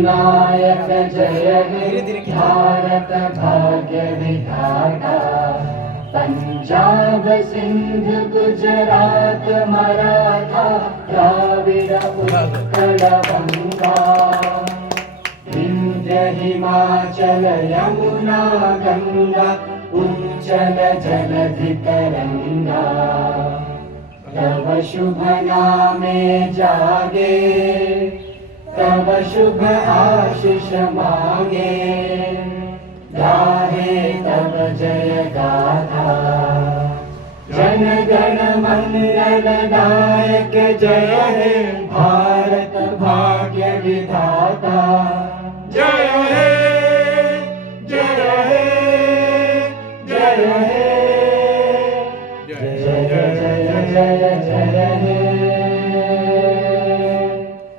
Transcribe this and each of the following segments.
नायक जय हे भारत भाग्य विधाता। पंजाब सिंध गुजरात मराठा द्राविड़ उत्कल बंगा। विंध्य हिमाचल यमुना गंगा उच्चल जलधि तरंगा। तव शुभ नामे जागे तब शुभ आशीष मांगे। गाहे तब जय गाथा जन गण मंगल दायक जय हे भारत भाग्य विधाता। जय हे जय हे जय हे जय जय जय जय जय हे।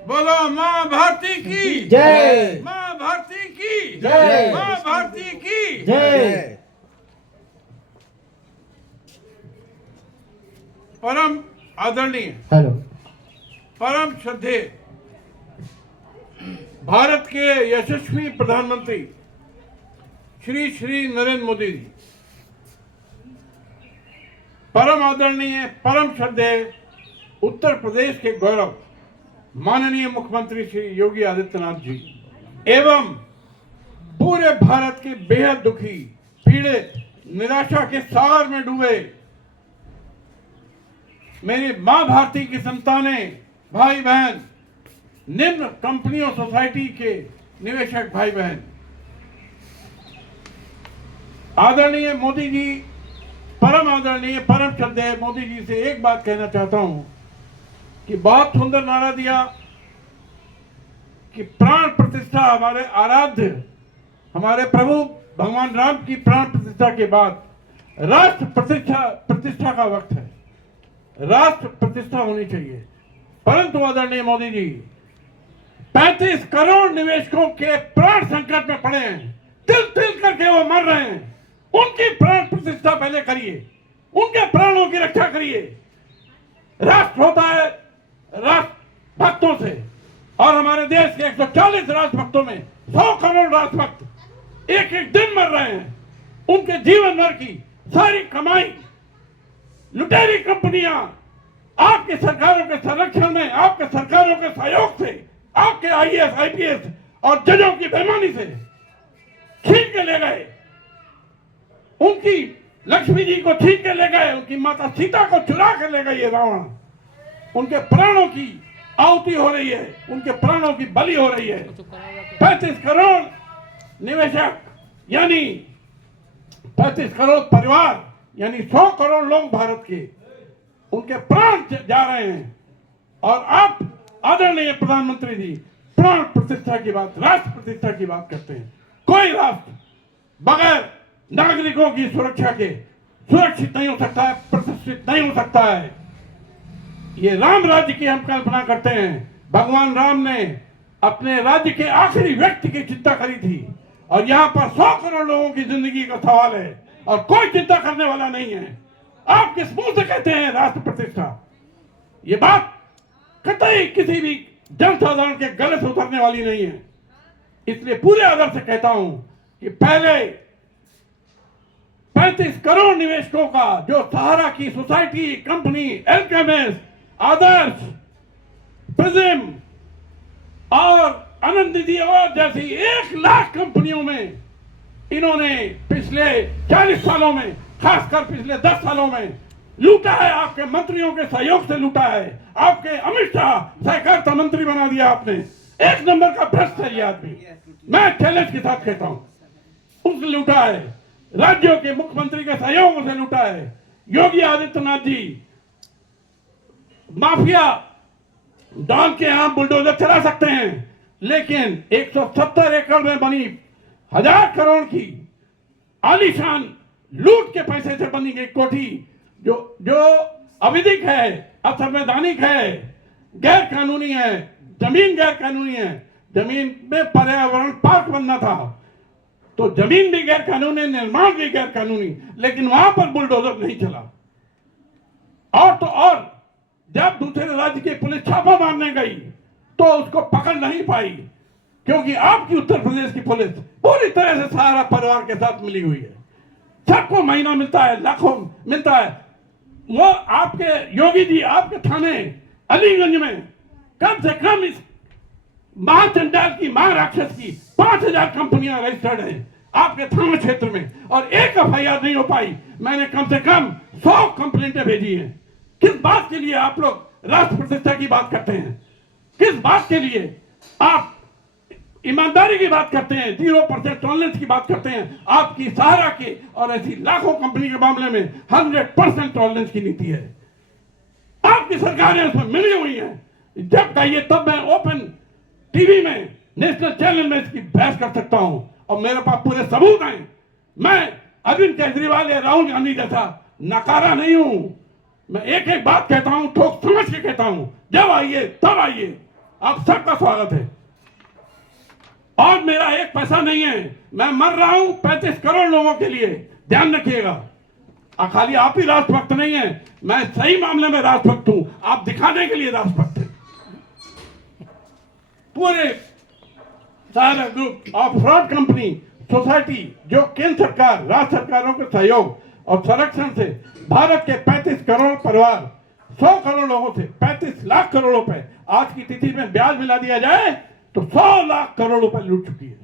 बोलो माँ भारती की जय। माँ भारती की जय। माँ भारती की जय। परम आदरणीय हेलो। परम श्रद्धेय भारत के यशस्वी प्रधानमंत्री श्री श्री नरेंद्र मोदी जी, परम आदरणीय परम श्रद्धेय उत्तर प्रदेश के गौरव माननीय मुख्यमंत्री श्री योगी आदित्यनाथ जी एवं पूरे भारत के बेहद दुखी पीड़ित निराशा के सागर में डूबे मेरी मां भारती की संतानें भाई बहन, निम्न कंपनियों सोसाइटी के निवेशक भाई बहन, आदरणीय मोदी जी, परम आदरणीय परम श्रद्धेय मोदी जी से एक बात कहना चाहता हूं कि बहुत सुंदर नारा दिया कि प्राण प्रतिष्ठा हमारे आराध्य हमारे प्रभु भगवान राम की प्राण प्रतिष्ठा के बाद राष्ट्र प्रतिष्ठा का वक्त है। राष्ट्र प्रतिष्ठा होनी चाहिए। परंतु आदरणीय मोदी जी 35 करोड़ निवेशकों के प्राण संकट में पड़े हैं। तिल तिल करके वो मर रहे हैं। उनकी प्राण प्रतिष्ठा पहले करिए, उनके प्राणों की रक्षा करिए। राष्ट्र होता है राष्ट्र भक्तों से, और हमारे देश के 140 राष्ट्रभक्तों में 100 करोड़ राष्ट्रभक्त एक एक दिन मर रहे हैं। उनके जीवन भर की सारी कमाई लुटेरी कंपनियां आपकी सरकारों के संरक्षण में, आपके सरकारों के सहयोग से, आपके आईएएस आईपीएस और जजों की बेईमानी से छीन के ले गए। उनकी लक्ष्मी जी को छीन के ले गए, उनकी माता सीता को चुरा के ले गए ये रावण। उनके प्राणों की आहुति हो रही है, उनके प्राणों की बलि हो रही है। 35 करोड़ निवेशक यानी 35 करोड़ परिवार यानी 100 करोड़ लोग भारत के, उनके प्राण जा रहे हैं। और आप आदरणीय प्रधानमंत्री जी प्राण प्रतिष्ठा की बात, राष्ट्र प्रतिष्ठा की बात करते हैं। कोई राष्ट्र बगैर नागरिकों की सुरक्षा के सुरक्षित नहीं हो सकता है, प्रतिष्ठित नहीं हो सकता है। ये राम राज्य की हम कल्पना करते हैं। भगवान राम ने अपने राज्य के आखिरी व्यक्ति की चिंता करी थी, और यहाँ पर 100 करोड़ लोगों की जिंदगी का सवाल है और कोई चिंता करने वाला नहीं है। आप किस मुंह से कहते हैं राष्ट्र प्रतिष्ठा? ये बात कतई किसी भी जनसाधारण के गले से उतरने वाली नहीं है। इसलिए पूरे आदर से कहता हूं कि पहले 35 करोड़ निवेशकों का जो सहारा की सोसाइटी, कंपनी, एलकेएमएस, आदर्श, प्रिज्म और आनंद निधि और जैसी 1 लाख कंपनियों में इन्होंने पिछले 40 सालों में, खासकर पिछले 10 सालों में लूटा है। आपके मंत्रियों के सहयोग से लूटा है। आपके अमित शाह सहकारिता मंत्री बना दिया आपने। 1 नंबर का भ्रष्ट है ये आदमी। मैं चैलेंज के साथ कहता हूं, उसने लूटा है। राज्यों के मुख्यमंत्री के सहयोग से लूटा है। योगी आदित्यनाथ जी माफिया डॉन के यहां बुलडोजर चला सकते हैं, लेकिन 170 एकड़ में बनी 1000 करोड़ की आलीशान लूट के पैसे से बनी गई कोठी जो अविधिक है, असंवैधानिक है, गैर कानूनी है, जमीन गैर कानूनी है। जमीन में पर्यावरण पार्क बनना था तो जमीन भी गैर कानूनी, निर्माण भी गैर कानूनी, लेकिन वहां पर बुलडोजर नहीं चला। और तो और जब दूसरे राज्य की पुलिस छापा मारने गई तो उसको पकड़ नहीं पाई। क्योंकि आपकी उत्तर प्रदेश की पुलिस पूरी तरह से सहारा परिवार के साथ मिली हुई है। सबको महीना मिलता है, लाखों मिलता है। वो आपके योगी जी आपके थाने अलीगंज में कम से कम इस महाचंडाल की महाराक्षस की 5000 कंपनियां रजिस्टर्ड हैं आपके थाना क्षेत्र में, और एक एफआईआर नहीं हो पाई। मैंने कम से कम 100 कंप्लेंटें भेजी हैं। किस बात के लिए आप लोग राष्ट्र प्रतिष्ठा की बात करते हैं? किस बात के लिए आप ईमानदारी की बात करते हैं, 0% टॉलरेंस की बात करते हैं? आपकी सहारा की और ऐसी लाखों कंपनी के मामले में 100% टॉलरेंस की नीति है। आपकी सरकारें उसमें मिली हुई हैं। जब कहिए तब मैं ओपन टीवी में, नेशनल चैनल में इसकी बहस कर सकता हूं, और मेरे पास पूरे सबूत हैं। मैं अरविंद केजरीवाल या राहुल गांधी जैसा नकारा नहीं हूं। मैं एक एक बात कहता हूं, ठोक समझ के कहता हूं। जब आइए तब आइए, आप सबका स्वागत है। और मेरा एक पैसा नहीं है, मैं मर रहा हूं 35 करोड़ लोगों के लिए, ध्यान रखिएगा। खाली आप ही राष्ट्रभक्त नहीं है, मैं सही मामले में राष्ट्रभक्त हूं, आप दिखाने के लिए राष्ट्रभक्त हैं। पूरे सारा group of fraud company society जो केंद्र सरकार, राज्य सरकारों के सहयोग और संरक्षण से भारत के 35 करोड़ परिवार, 100 करोड़ लोगों से 35 लाख करोड़ रुपए, आज की तिथि में ब्याज मिला दिया जाए तो 100 लाख करोड़ रुपए लूट चुकी है।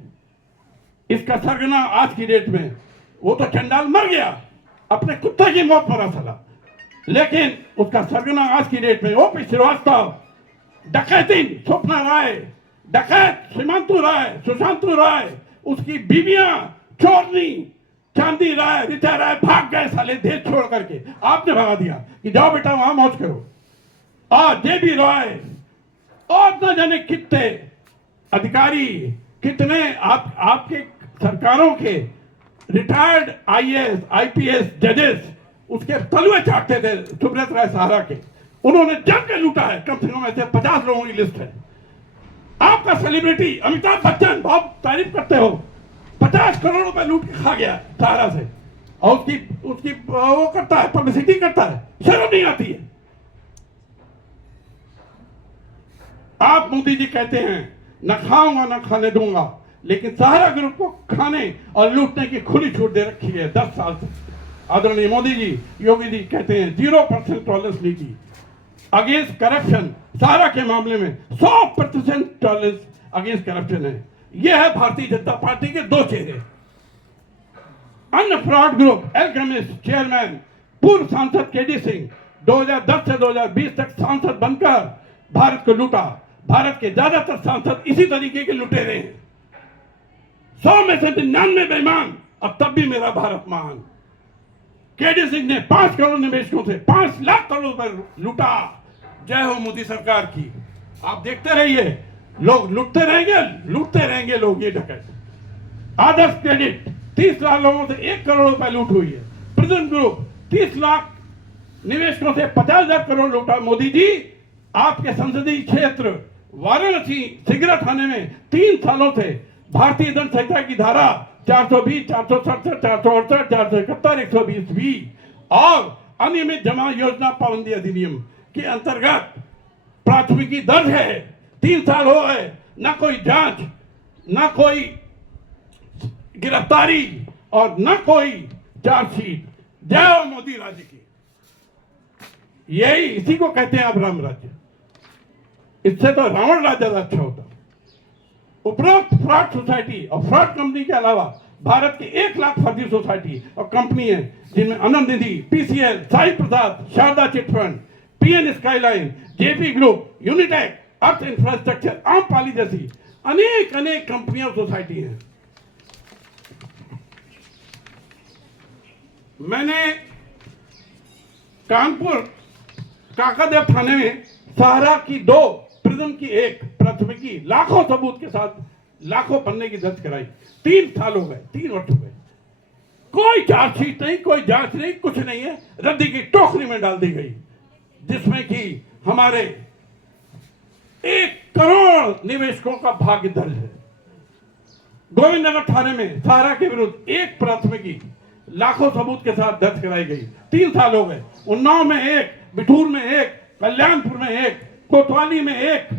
इसका सरगना आज की डेट में, वो तो चंडाल मर गया, अपने कुत्ते की मौत मरा साला, लेकिन उसका सरगना आज की डेट में ओपी श्रीवास्तव, डकैती स्वप्ना राय, डकैत सीमांतु राय, सुशांतु राय, उसकी बीवियां चोरनी चांदी राय, ऋचा राय भाग गए साले देश छोड़ करके। आपने भगा दिया कि जाओ बेटा वहां मौज करो। और जेबी रॉय और न जाने कितने अधिकारी, कितने आपके सरकारों के रिटायर्ड आईएएस आईपीएस जजेस उसके तलवे चाटते थे सुब्रत राय सहारा के, उन्होंने जम के लूटा है। कम से कम ऐसे 50 लोगों की लिस्ट है। आपका सेलिब्रिटी अमिताभ बच्चन, बहुत तारीफ करते हो, 50 करोड़ रुपए लूट के खा गया सहारा से, और उसकी वो करता है, पब्लिसिटी करता है, शर्म नहीं आती है। आप मोदी जी कहते हैं न खाऊंगा न खाने दूंगा, लेकिन सहारा ग्रुप को खाने और लूटने की खुली छूट दे रखी है 10 साल से। आदरणीय मोदी जी, योगी जी कहते हैं 0% टॉलरेंस नीति अगेंस्ट करप्शन। सहारा के मामले में 100% टॉलरेंस अगेंस्ट करप्शन है। यह है भारतीय जनता पार्टी के दो चेहरे। अन्य फ्रॉड ग्रुप एल्केमिस्ट चेयरमैन पूर्व सांसद केडी सिंह 2010 से 2020 तक सांसद बनकर भारत को लूटा। भारत के ज्यादातर सांसद इसी तरीके के लुटेरे हैं। 100 में से 99 बेईमान, अब तब भी मेरा भारत महान। केडी सिंह ने 5 करोड़ निवेशकों से 5 लाख करोड़ रुपए लूटा। जय हो मोदी सरकार की। आप देखते रहिए, लोग लूटते रहेंगे लोग। ये डकैत आदर्श क्रेडिट 30 लाख लोगों से 1 करोड़ रुपए लूट हुई है। प्रिजन ग्रुप 30 लाख निवेशकों से 50,000 करोड़ लूटा। मोदी जी, आपके संसदीय क्षेत्र वाराणसी सिगरा थाने में 3 सालों से भारतीय दंड संहिता की धारा 420, 467, 468, 471, 120B और अनियमित जमा योजना पाबंदी अधिनियम के अंतर्गत प्राथमिकी दर्ज है। 3 साल हो गए, ना कोई जांच, ना कोई गिरफ्तारी और ना कोई चार्जशीट। जय हो मोदी राज्य की। यही इसी को कहते हैं आप राम राज्य। इससे तो रावण राज्य अच्छा होता। उपरोक्त फ्रॉड सोसाइटी और फ्रॉड कंपनी के अलावा भारत के 1 लाख फर्जी सोसाइटी और कंपनी है, जिनमें Anand Nidhi, PCL, Sai Prasad, Sharda chit fund, PN Skyline, JP group, Unitech, Earth Infrastructure, Amrapali जैसी अनेक कंपनियां और सोसाइटी हैं। मैंने कानपुर काकादेव थाने में सहारा की 2, प्रिज्म की 1 प्राथमिकी लाखों सबूत के साथ लाखों पन्ने की दर्ज कराई। 3 साल हो गए, 3 वर्ष हो गए, कोई चार्जशीट नहीं, कोई जांच नहीं, कुछ नहीं है। रद्दी की टोकरी में डाल दी गई, जिसमें कि हमारे 1 करोड़ निवेशकों का भाग्य दर्ज है। गोविंदनगर थाने में सहारा के विरुद्ध 1 प्राथमिकी लाखों सबूत के साथ दर्ज कराई गई। 3 साल हो गए। उन्नाव में 1, बिठूर में 1, कल्याणपुर में 1, कोतवाली में 1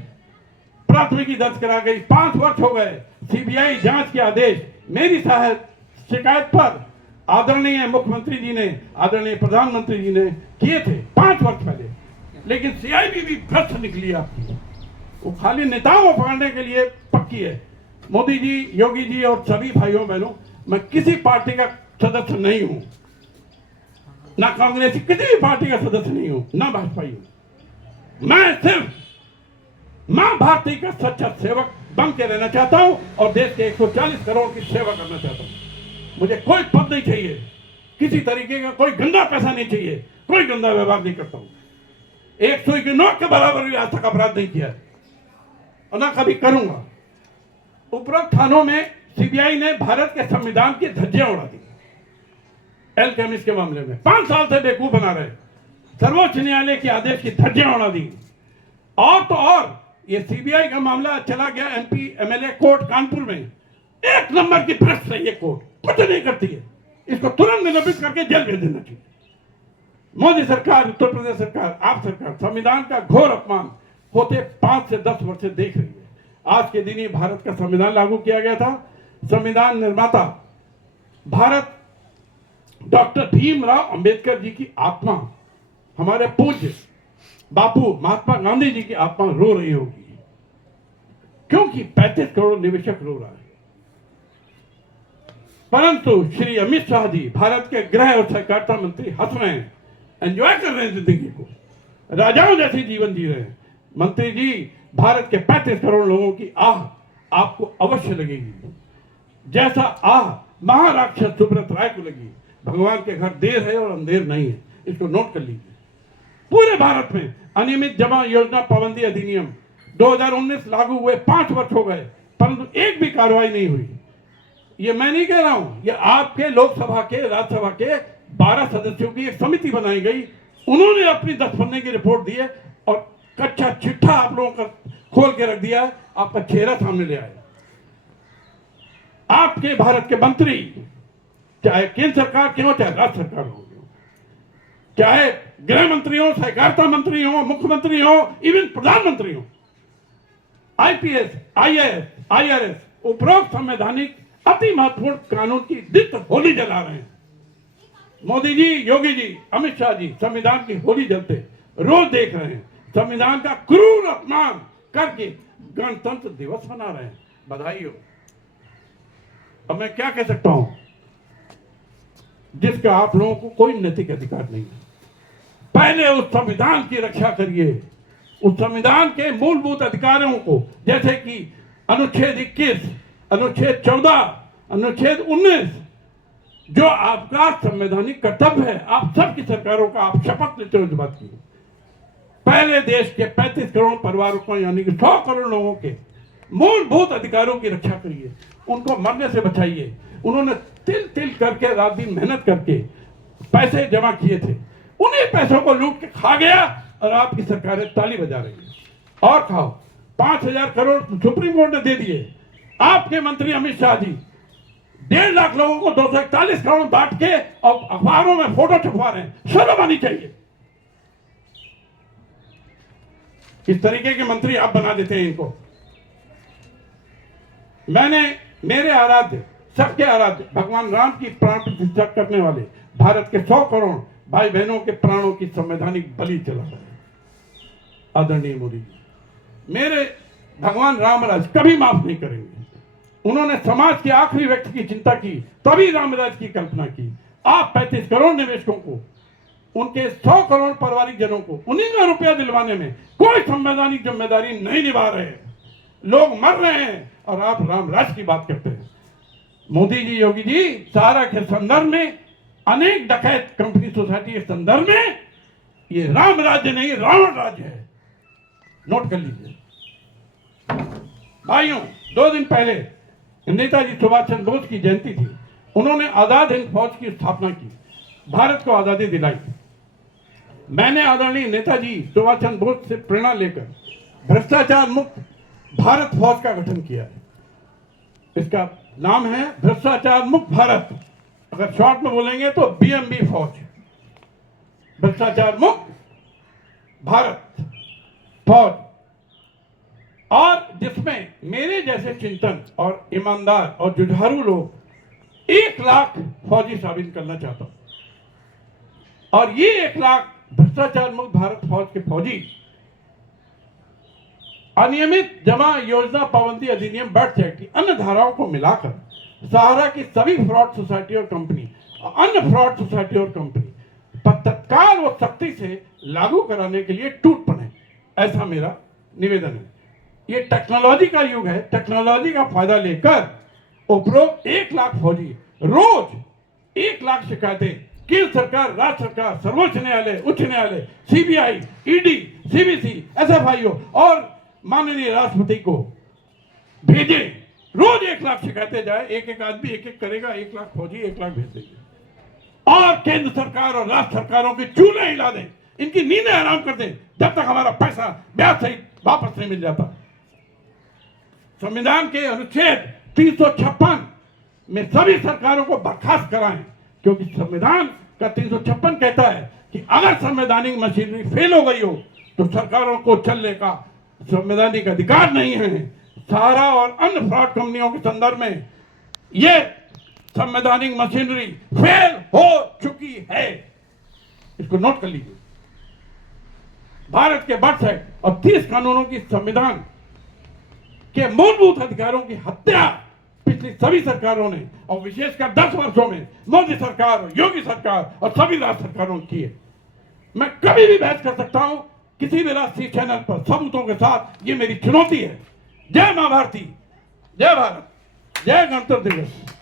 प्राथमिकी दर्ज करा गई। 5 वर्ष हो गए सीबीआई जांच के आदेश मेरी शिकायत पर आदरणीय मुख्यमंत्री जी ने, आदरणीय प्रधानमंत्री जी ने किए थे 5 वर्ष पहले, लेकिन सीआईबी भी भ्रष्ट निकली आपकी। वो खाली नेताओं को पकड़ने के लिए पक्की है। मोदी जी, योगी जी और सभी भाइयों बहनों, मैं किसी पार्टी का सदस्य नहीं हूं, ना कांग्रेस की किसी भी पार्टी का सदस्य नहीं हूं, ना भाजपाई हूं। मैं सिर्फ मां भारती का सच्चा सेवक बन के रहना चाहता हूं और देश के 140 करोड़ की सेवा करना चाहता हूं। मुझे कोई पद नहीं चाहिए, किसी तरीके का कोई गंदा पैसा नहीं चाहिए, कोई गंदा व्यवहार नहीं करता हूं। 1 सुई की नोट के बराबर भी आज तक अपराध नहीं किया और ना कभी करूंगा। उपरोक्त थानों में सीबीआई ने भारत के संविधान की धज्जियां उड़ा दी। एल केमिस्ट के मामले में 5 साल से बेवकूफ बना रहे, सर्वोच्च न्यायालय के आदेश की धज्जियां उड़ा दी। और तो और ये सीबीआई का मामला चला गया एमपी एमएलए कोर्ट कानपुर में। 1 नंबर की भ्रष्ट है ये कोर्ट, कुछ नहीं करती है। इसको तुरंत निलंबित करके जेल भेज देना चाहिए। मोदी सरकार, उत्तर प्रदेश सरकार, आप सरकार संविधान का घोर अपमान होते 5 से 10 वर्ष से देख रही है। आज के दिन ही भारत का संविधान लागू किया गया था। संविधान निर्माता भारत डॉक्टर भीमराव अंबेडकर जी की आत्मा, हमारे पूज्य बापू महात्मा गांधी जी की आत्मा रो रही होगी, क्योंकि 35 करोड़ निवेशक रो रहा है। परंतु श्री अमित शाह जी, भारत के गृह और सहकारिता मंत्री, हंस रहे हैं, एंजॉय कर रहे हैं जिंदगी को, राजाओं जैसे जीवन जी रहे हैं। मंत्री जी, भारत के 35 करोड़ लोगों की आह आपको अवश्य लगेगी, जैसा आह महाराक्षस सुब्रत राय को लगी। भगवान के घर देर है और अंधेर नहीं है, इसको नोट कर लीजिए। पूरे भारत में अनियमित जमा योजना पाबंदी अधिनियम 2019 लागू हुए 5 वर्ष हो गए, परंतु एक भी कार्रवाई नहीं हुई। ये मैं नहीं कह रहा हूं, ये आपके लोकसभा के, राज्यसभा के 12 सदस्यों की एक समिति बनाई गई। उन्होंने अपनी 10 पन्ने की रिपोर्ट दी है और कच्चा चिट्ठा आप लोगों का खोल के रख दिया है, आपका चेहरा सामने ले आया। आपके भारत के मंत्री, चाहे केंद्र सरकार के हो, चाहे राज्य सरकार हो, चाहे गृह मंत्री हो, सहकारिता मंत्री हो, मुख्यमंत्री हो, इवन प्रधानमंत्री हो, आईपीएस, आईएएस, आईआरएस, उपरोक्त संवैधानिक अति महत्वपूर्ण कानून की दित होली जला रहे हैं। मोदी जी, योगी जी, अमित शाह जी संविधान की होली जलते रोज देख रहे हैं। संविधान का क्रूर अपमान करके गणतंत्र दिवस मना रहे हैं। बधाई हो। अब मैं क्या कह सकता हूं, जिसका आप लोगों को कोई नैतिक अधिकार नहीं है। पहले उस संविधान की रक्षा करिए, उस संविधान के मूलभूत अधिकारों को, जैसे कि अनुच्छेद 21, अनुच्छेद 14, अनुच्छेद 19, जो आपका संवैधानिक कर्तव्य है। आप सबकी सरकारों का आप शपथ लेते हो इस बात की। पहले देश के 35 करोड़ परिवारों को, यानी कि 100 करोड़ लोगों के मूलभूत अधिकारों की रक्षा करिए, उनको मरने से बचाइए। उन्होंने तिल तिल करके रात दिन मेहनत करके पैसे जमा किए थे, उन्हीं पैसों को लूट के खा गया और आपकी सरकारें ताली बजा रही है। और खाओ, 5000 करोड़ सुप्रीम कोर्ट ने दे दिए। आपके मंत्री अमित शाह जी 1.5 लाख लोगों को 241 करोड़ बांट के और अखबारों में फोटो छपवा रहे हैं। शर्म आनी चाहिए। इस तरीके के मंत्री आप बना देते हैं इनको। मैंने मेरे आराध्य, सबके आराध्य भगवान राम की प्राण प्रतिष्ठा करने वाले भारत के 100 करोड़ भाई बहनों के प्राणों की संवैधानिक बलि चला रहे हैं आदरणीय मोदी जी। मेरे भगवान रामराज कभी माफ नहीं करेंगे। उन्होंने समाज के आखिरी व्यक्ति की चिंता की, तभी रामराज की कल्पना की। आप 35 करोड़ निवेशकों को, उनके 100 करोड़ पारिवारिक जनों को उन्हीं का रुपया दिलवाने में कोई संवैधानिक जिम्मेदारी नहीं निभा रहे हैं। लोग मर रहे हैं और आप रामराज की बात करते हैं। मोदी जी, योगी जी, सहारा के संदर्भ में, अनेक डकैत कंपनी सोसाइटी के संदर्भ में ये राम राज्य नहीं, रावण राज्य है। नोट कर लीजिए भाइयों। 2 दिन पहले नेताजी सुभाष चंद्र बोस की जयंती थी। उन्होंने आजाद हिंद फौज की स्थापना की, भारत को आजादी दिलाई। मैंने आदरणीय नेताजी सुभाष चंद्र बोस से प्रेरणा लेकर भ्रष्टाचार मुक्त भारत फौज का गठन किया है। इसका नाम है भ्रष्टाचार मुक्त भारत, अगर शॉर्ट में बोलेंगे तो बीएमबी फौज, भ्रष्टाचार मुक्त भारत फौज। और जिसमें मेरे जैसे चिंतन और ईमानदार और जुझारू लोग 1 लाख फौजी शामिल करना चाहता हूं। और ये 1 लाख भ्रष्टाचार मुक्त भारत फौज के फौजी अनियमित जमा योजना पाबंदी अधिनियम बर्थ एक्ट की अन्य धाराओं को मिलाकर सहारा की सभी फ्रॉड सोसाइटी और कंपनी और अन्य फ्रॉड सोसाइटी और कंपनी पर तत्काल और सख्ती से लागू कराने के लिए टूट पड़े, ऐसा मेरा निवेदन है। ये टेक्नोलॉजी का युग है, टेक्नोलॉजी का फायदा लेकर उपरोक्त 1 लाख फौजी रोज 1 लाख शिकायतें केंद्र सरकार, राज्य सरकार, सर्वोच्च न्यायालय, उच्च न्यायालय, सीबीआई, ईडी, सीबीसी, एसएफआईओ और माननीय राष्ट्रपति को भेजें। रोज 1 लाख शिकायतें जाए, एक आदमी एक करेगा, 1 लाख फौजी 1 लाख भेज देंगे और केंद्र सरकार और राज्य सरकारों की चूल्हे हिला दें, इनकी नींदें हराम कर दें जब तक हमारा पैसा ब्याज सहित वापस नहीं मिल जाता। संविधान के अनुच्छेद 356 में सभी सरकारों को बर्खास्त कराएं, क्योंकि संविधान का 356 कहता है कि अगर संवैधानिक मशीनरी फेल हो गई हो तो सरकारों को चलने का संवैधानिक अधिकार नहीं है। सहारा और अन्य फ्रॉड कंपनियों के संदर्भ में यह संवैधानिक मशीनरी फेल हो चुकी है, इसको नोट कर लीजिए। भारत के बर्थ एक्ट और 30 कानूनों की संविधान के मूलभूत अधिकारों की हत्या पिछली सभी सरकारों ने और विशेषकर 10 वर्षों में मोदी सरकार, योगी सरकार और सभी राज्य सरकारों ने की है। मैं कभी भी बहस कर सकता हूं किसी भी राष्ट्रीय चैनल पर सबूतों के साथ, ये मेरी चुनौती है। जय मां भारती, जय भारत, जय गणतंत्र दिवस।